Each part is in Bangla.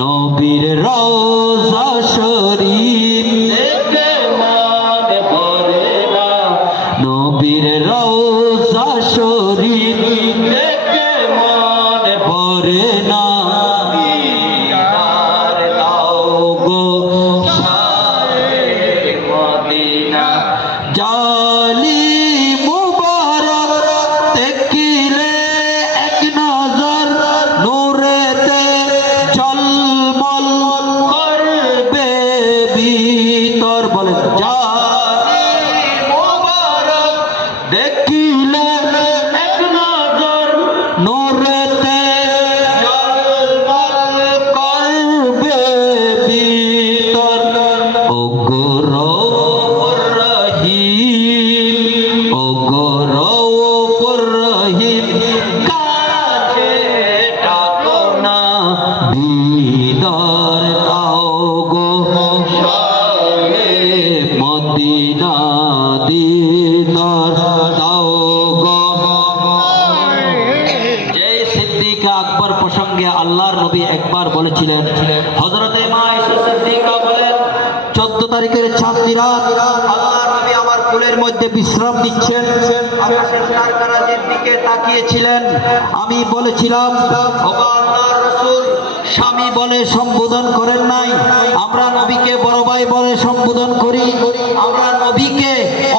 নবীর রওজা শরীফ দেখে মনে পড়ে না, নবীর রওজা শরীফ দেখে মনে পড়ে না। দিদার দাও গো শাহে মদিনা, জালি মুবারক দেখিলে এক নজর নূরেতে ঝলমল করবে ভিতর। বলেন জালি মুবারক দেখিলে এক নজর নূরেতে ঝলমল করবে ভিতর। ও গো রউফুর রহিম, ও গো রউফুর রহিম, কাছে ডাকো না, দিদার দাও গো শাহে মদিনা, দিদার দাও গো। যে সিদ্দিক আকবর প্রসঙ্গে আল্লাহর নবী একবার বলেছিলেন, হযরতে মা আয়েশা সিদ্দিকা বলেন, 14 তারিখের চাঁদনি রাত আল্লাহর নবী আমার কোলের মধ্যে বিশ্রাম নিচ্ছেন, আকাশের তারকারাজির দিকে তাকিয়েছিলেন। আমি বলেছিলাম, ওগো আল্লাহর রাসূল, স্বামী বলে সম্বোধন করেন নাই, আমরা নবীকে বড় ভাই বলে সম্বোধন করি, আমরা নবীকে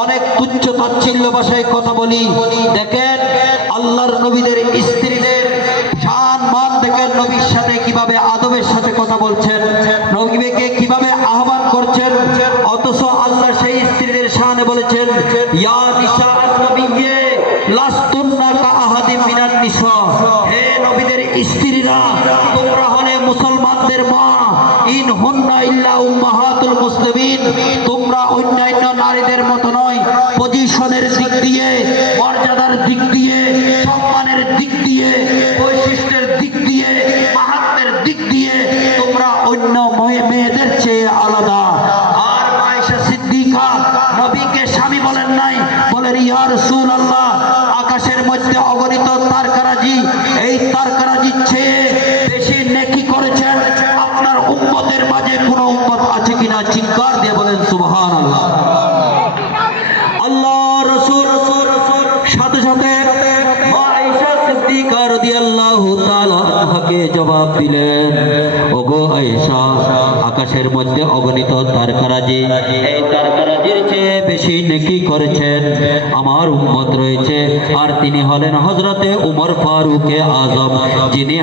অনেক তুচ্ছ তাচ্ছিল্য ভাষায় কথা বলি। দেখেন আল্লাহর নবীদের স্ত্রীদের শান মান দেখেন, নবীর সাথে কিভাবে আদবের সাথে কথা বলছেন, নবীকে কিভাবে আহ্বান করছেন। অথচ আল্লাহ সেই স্ত্রীদের শানে বলেছেন, ইয়া নিসা নবিয়্যে লাস্তুন্না কা আহাদিম মিনান নিসা, হে নবীদের স্ত্রীরা, তোমরা হলে মুসলমানদের মা, ইন হুন্না ইল্লা উম্মাহাতুল মুসলিমিন, তোমরা অন্যান্য নারীদের মতো নয়। পজিশনের দিক দিয়ে, মর্যাদার দিক দিয়ে, সম্মানের দিক দিয়ে, বৈশিষ্ট্যের দিক দিয়ে, মাহাত্ম্যের দিক দিয়ে তোমরা অন্য মেয়েদের চেয়ে আলাদা। আর আয়েশা সিদ্দিকা নবীকে স্বামী বলেন নাই, বলেন ইয়া রাসূলুল্লাহ, আকাশের মধ্যে অগণিত তারকারাজি, এই তারকারাজির চেয়ে বেশি নেকি করেছেন, আপনার উম্মতের মাঝে কোনো উম্মত আছে কিনা? চিৎকার দিয়ে বলেন সুবহানাল্লাহ। আল্লাহ রাসূল সাথে সাথে মা আয়েশা সিদ্দিকা রাদিয়াল্লাহু তাআলা আনহাকে জবাব দিলেন, ওগো আয়েশা, আকাশের মধ্যে অগণিত তারকারাজি, এই তারকারাজির চেয়ে বেশি নেকি করেছেন আমার উম্মত রয়েছে, আর তিনি হলেন হযরতে উমর ফারুক আযম, যিনি